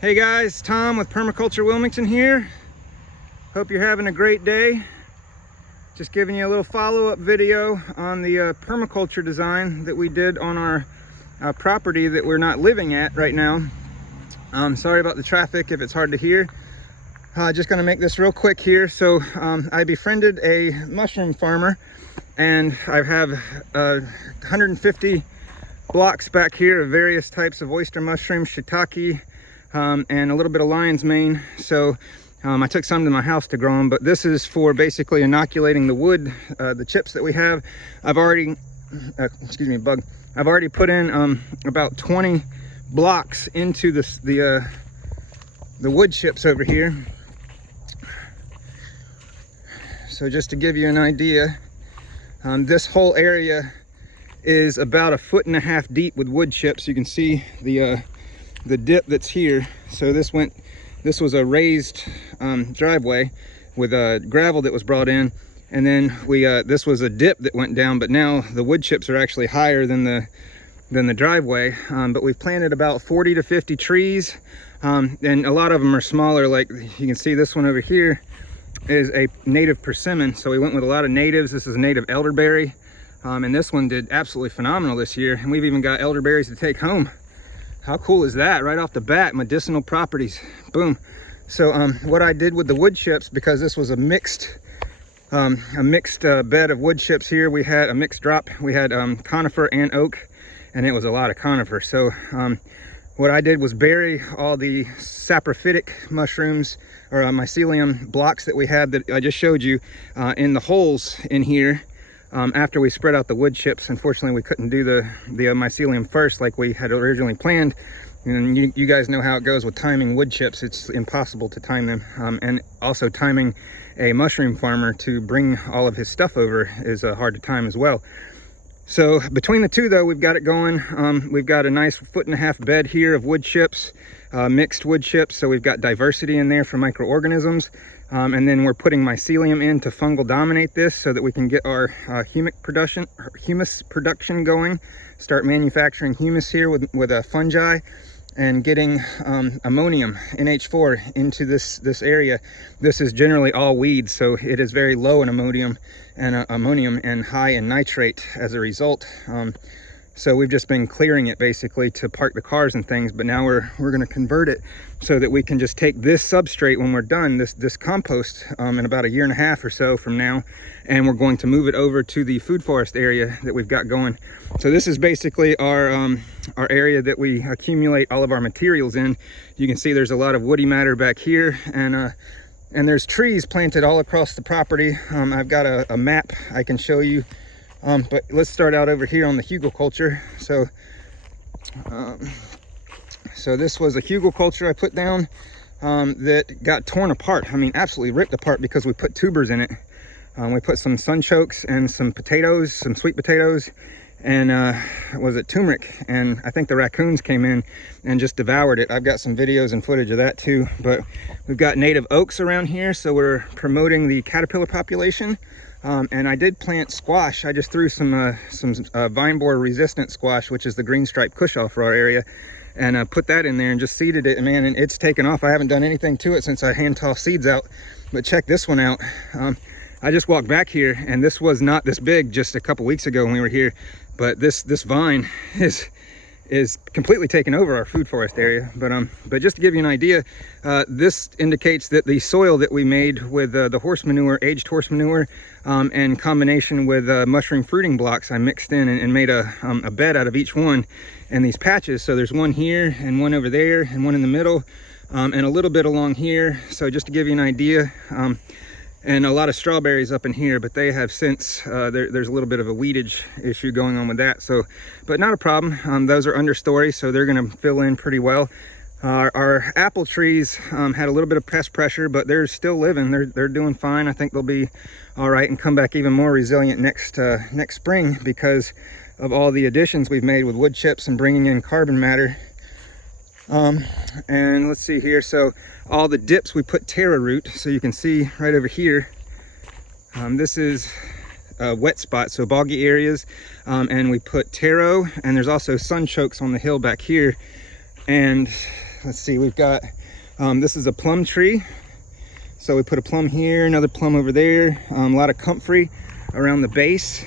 Hey guys, Tom with Permaculture Wilmington here. Hope you're having a great day. Just giving you a little follow-up video on the permaculture design that we did on our property that we're not living at right now. Sorry about the traffic if it's hard to hear. Just gonna make this real quick here. So I befriended a mushroom farmer, and I have 150 blocks back here of various types of oyster mushrooms, shiitake, and a little bit of lion's mane. So I took some to my house to grow them, but this is for basically inoculating the wood, the chips that we have. I've already, excuse me, bug. I've already put in about 20 blocks into the wood chips over here. So just to give you an idea, this whole area is about 1.5 feet deep with wood chips. You can see the dip that's here. So this was a raised driveway with gravel that was brought in, and then this was a dip that went down, but now the wood chips are actually higher than the driveway. But we've planted about 40 to 50 trees, and a lot of them are smaller. Like you can see, this one over here is a native persimmon, so we went with a lot of natives. This is a native elderberry, and this one did absolutely phenomenal this year, and we've even got elderberries to take home. How cool is that? Right off the bat, medicinal properties, boom. So what I did with the wood chips, because this was a mixed bed of wood chips here, we had a mixed drop. We had conifer and oak, and it was a lot of conifer. So what I did was bury all the saprophytic mushrooms, or mycelium blocks that we had that I just showed you, in the holes in here. After we spread out the wood chips. Unfortunately, we couldn't do the mycelium first like we had originally planned. And you guys know how it goes with timing wood chips. It's impossible to time them. And also timing a mushroom farmer to bring all of his stuff over is hard to time as well. So between the two though, we've got it going. We've got a nice 1.5 foot bed here of wood chips, mixed wood chips. So we've got diversity in there for microorganisms. And then we're putting mycelium in to fungal dominate this so that we can get our humus production going, start manufacturing humus here with fungi, and getting ammonium, NH4, into this area. This is generally all weeds, so it is very low in ammonium and high in nitrate as a result. So we've just been clearing it basically to park the cars and things, but now we're going to convert it so that we can just take this substrate when we're done, this compost, in about 1.5 years or so from now, and we're going to move it over to the food forest area that we've got going. So this is basically our area that we accumulate all of our materials in. You can see there's a lot of woody matter back here, and there's trees planted all across the property. I've got a map I can show you. But let's start out over here on the hugelkultur. So this was a hugelkultur I put down that got torn apart. I mean, absolutely ripped apart, because we put tubers in it. We put some sunchokes and some potatoes, some sweet potatoes, and was it turmeric? And I think the raccoons came in and just devoured it. I've got some videos and footage of that too. But we've got native oaks around here, so we're promoting the caterpillar population. And I did plant squash. I just threw some vine borer resistant squash, which is the green stripe cush-off for our area, and put that in there and just seeded it. And man, and it's taken off. I haven't done anything to it since I hand tossed seeds out. But check this one out. I just walked back here, and this was not this big just a couple weeks ago when we were here. But this vine is completely taken over our food forest area. But just to give you an idea, this indicates that the soil that we made with the horse manure, aged horse manure, in combination with mushroom fruiting blocks, I mixed in and made a bed out of each one in these patches. So there's one here and one over there and one in the middle, and a little bit along here. So just to give you an idea, and a lot of strawberries up in here, but they have since, there's a little bit of a weedage issue going on with that. So, but not a problem. Those are understory, so they're gonna fill in pretty well. Our apple trees had a little bit of pest pressure, but they're still living. They're doing fine. I think they'll be all right and come back even more resilient next spring, because of all the additions we've made with wood chips and bringing in carbon matter. And let's see here. So all the dips we put taro root. So you can see right over here. This is wet spots, so boggy areas, and we put taro, and there's also sunchokes on the hill back here. And let's see, we've got, this is a plum tree. So we put a plum here, another plum over there, a lot of comfrey around the base.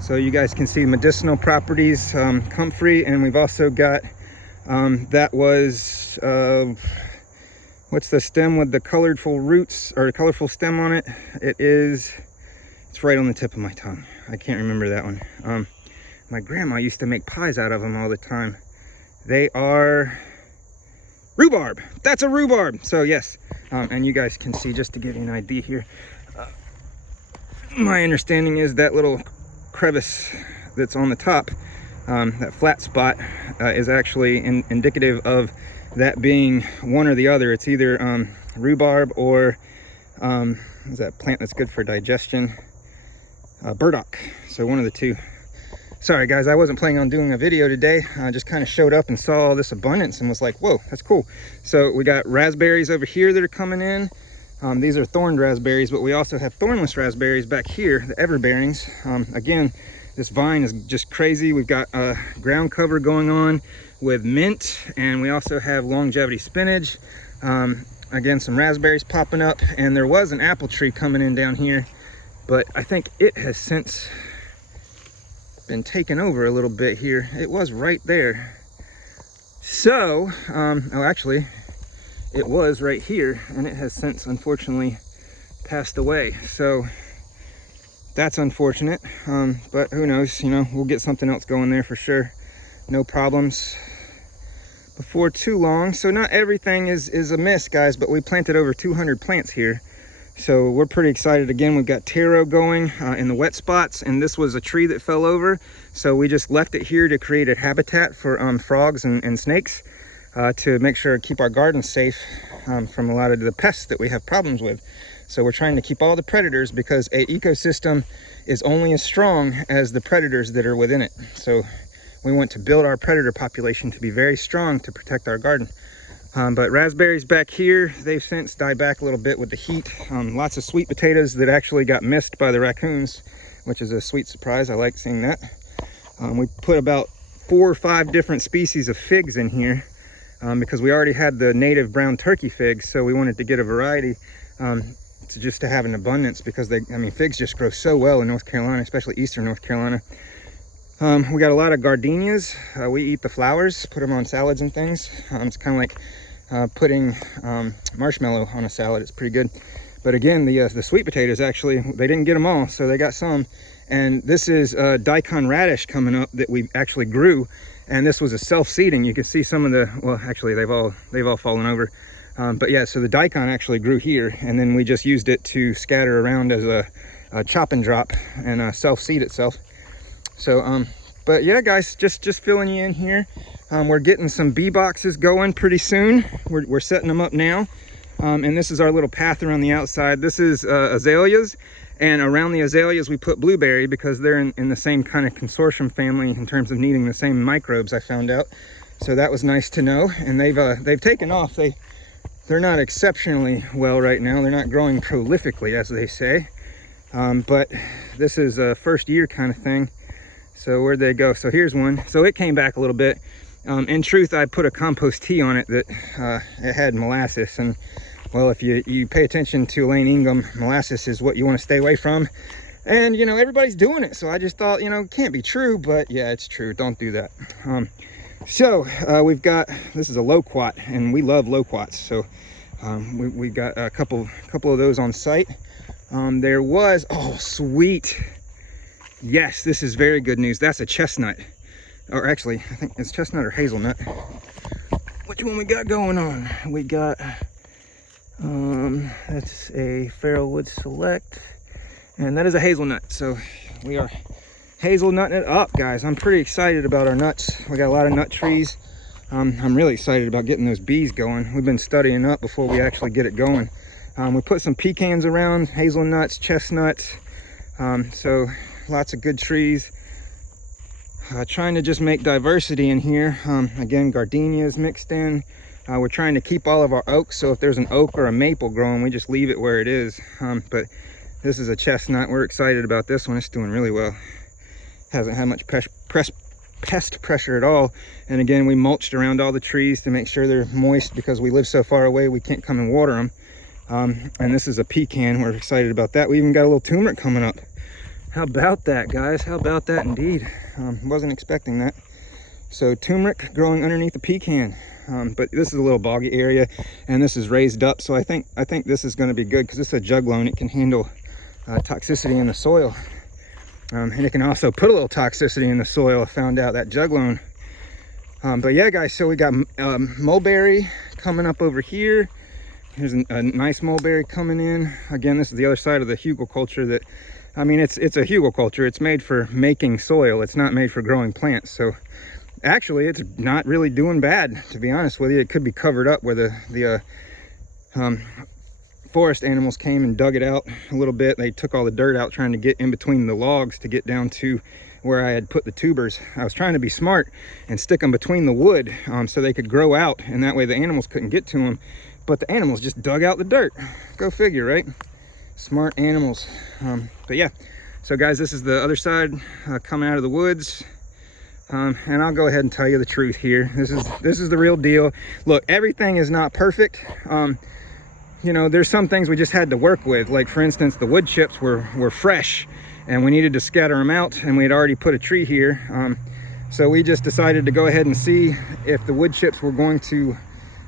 So you guys can see medicinal properties, comfrey, and we've also got, that was, what's the stem with the colorful roots, or the colorful stem on it? It's right on the tip of my tongue. I can't remember that one. My grandma used to make pies out of them all the time. They are rhubarb. That's a rhubarb. So yes, and you guys can see, just to give you an idea here, my understanding is that little crevice that's on the top, that flat spot, is actually indicative of that being one or the other. It's either rhubarb or is that plant that's good for digestion? Burdock. So one of the two. Sorry guys, I wasn't planning on doing a video today. I just kind of showed up and saw all this abundance and was like, whoa, that's cool. So we got raspberries over here that are coming in. These are thorned raspberries, but we also have thornless raspberries back here, the everbearings. Again, this vine is just crazy. We've got ground cover going on with mint, and we also have longevity spinach. Again, some raspberries popping up, and there was an apple tree coming in down here, but I think it has since been taken over a little bit here. It was right there. So, oh, actually, it was right here, and it has since unfortunately passed away. So that's unfortunate, but who knows, you know, we'll get something else going there for sure. No problems before too long. So not everything is a miss, guys, but we planted over 200 plants here. So we're pretty excited. Again, we've got taro going in the wet spots, and this was a tree that fell over. So we just left it here to create a habitat for frogs and snakes, to make sure keep our garden safe from a lot of the pests that we have problems with. So we're trying to keep all the predators, because an ecosystem is only as strong as the predators that are within it. So we want to build our predator population to be very strong to protect our garden. But raspberries back here, they've since died back a little bit with the heat. Lots of sweet potatoes that actually got missed by the raccoons, which is a sweet surprise. I like seeing that. We put about 4 or 5 different species of figs in here, because we already had the native brown turkey figs, so we wanted to get a variety to have an abundance, because figs just grow so well in North Carolina, especially eastern North Carolina. We got a lot of gardenias. We eat the flowers, put them on salads and things. It's kind of like putting marshmallow on a salad. It's pretty good. But again, the sweet potatoes, actually, they didn't get them all, so they got some. And this is Daikon Radish coming up that we actually grew, and this was a self-seeding. You can see some of the, well, actually they've all fallen over. But yeah, so the daikon actually grew here, and then we just used it to scatter around as a chop and drop and self-seed itself. So but yeah guys, just filling you in here. We're getting some bee boxes going pretty soon. We're setting them up now, and this is our little path around the outside. This is azaleas, and around the azaleas we put blueberry, because they're in the same kind of consortium family in terms of needing the same microbes, I found out. So that was nice to know. And they've taken off. They're not exceptionally well right now. They're not growing prolifically, as they say, but this is a first year kind of thing. So where'd they go? So here's one. So it came back a little bit. In truth, I put a compost tea on it that it had molasses, and well, if you pay attention to Elaine Ingham, molasses is what you want to stay away from. And you know, everybody's doing it, so I just thought, you know, it can't be true, but yeah, it's true. Don't do that. So we've got, this is a loquat, and we love loquats, so we've got a couple of those on site. There was, oh sweet, yes, this is very good news. That's a chestnut, or actually I think it's chestnut or hazelnut. Which one we got going on? We got that's a Farrellwood Select, and that is a hazelnut. So we are hazelnutting it up, guys. I'm pretty excited about our nuts. We got a lot of nut trees. I'm really excited about getting those bees going. We've been studying up before we actually get it going. We put some pecans around, hazelnuts, chestnuts, so lots of good trees. Trying to just make diversity in here. Again, gardenias mixed in. We're trying to keep all of our oaks, so if there's an oak or a maple growing, we just leave it where it is. But this is a chestnut. We're excited about this one. It's doing really well. Hasn't had much pest pressure at all. And again, we mulched around all the trees to make sure they're moist, because we live so far away we can't come and water them. And this is a pecan. We're excited about that. We even got a little turmeric coming up. How about that, guys? How about that indeed? Wasn't expecting that. So turmeric growing underneath the pecan. But this is a little boggy area, and this is raised up, so I think this is going to be good, because this is a jug loam. It can handle toxicity in the soil, and it can also put a little toxicity in the soil. I found out that jug loam. But yeah, guys, so we got mulberry coming up over here. Here's a nice mulberry coming in. Again, this is the other side of the hugelkultur. That, I mean, it's a hugelkultur. It's made for making soil. It's not made for growing plants. So actually, it's not really doing bad, to be honest with you. It could be covered up where the forest animals came and dug it out a little bit. They took all the dirt out, trying to get in between the logs to get down to where I had put the tubers. I was trying to be smart and stick them between the wood, so they could grow out, and that way the animals couldn't get to them. But the animals just dug out the dirt. Go figure, right? Smart animals. But yeah, so guys, this is the other side coming out of the woods. And I'll go ahead and tell you the truth here. This is the real deal. Look, everything is not perfect. You know, there's some things we just had to work with. Like, for instance, the wood chips were fresh, and we needed to scatter them out, and we had already put a tree here. So we just decided to go ahead and see if the wood chips were going to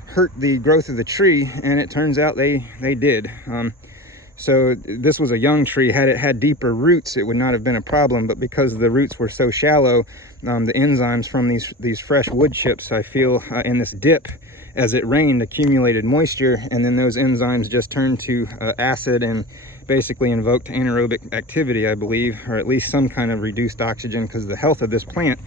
hurt the growth of the tree, and it turns out they did. So this was a young tree. Had it had deeper roots, it would not have been a problem, but because the roots were so shallow, the enzymes from these fresh wood chips, I feel, in this dip as it rained, accumulated moisture, and then those enzymes just turned to acid and basically invoked anaerobic activity, I believe, or at least some kind of reduced oxygen, because the health of this plant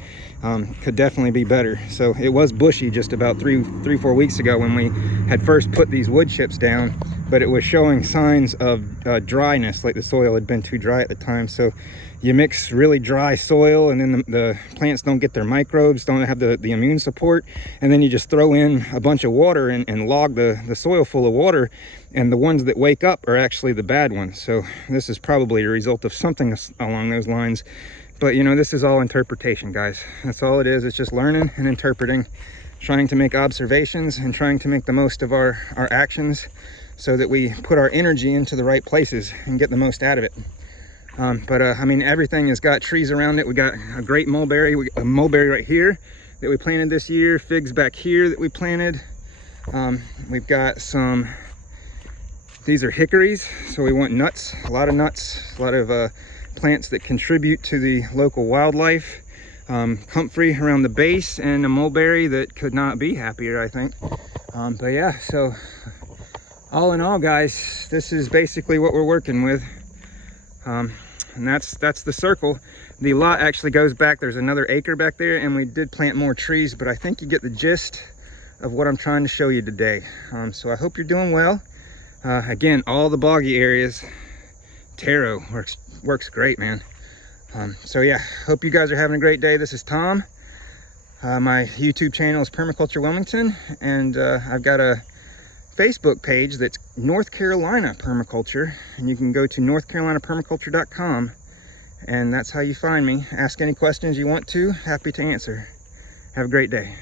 could definitely be better. So it was bushy just about 3-4 weeks ago when we had first put these wood chips down, but it was showing signs of dryness, like the soil had been too dry at the time. So you mix really dry soil, and then the plants don't get their microbes, don't have the immune support, and then you just throw in a bunch of water and log the soil full of water, and the ones that wake up are actually the bad ones. So this is probably a result of something along those lines. But you know, this is all interpretation, guys. That's all it is. It's just learning and interpreting, trying to make observations and trying to make the most of our actions, so that we put our energy into the right places and get the most out of it. I mean, everything has got trees around it. We got a great mulberry, a mulberry right here that we planted this year, figs back here that we planted. We've got some, these are hickories, so we want nuts, a lot of nuts, a lot of plants that contribute to the local wildlife. Comfrey around the base, and a mulberry that could not be happier, I think. But yeah, so all in all, guys, this is basically what we're working with. And that's the circle. The lot actually goes back. There's another acre back there, and we did plant more trees, but I think you get the gist of what I'm trying to show you today. So I hope you're doing well. Again, all the boggy areas, taro works great, man. So yeah, hope you guys are having a great day. This is Tom. My YouTube channel is Permaculture Wilmington, and I've got a Facebook page that's North Carolina Permaculture, and you can go to northcarolinapermaculture.com, and that's how you find me. Ask any questions you want to. Happy to answer. Have a great day.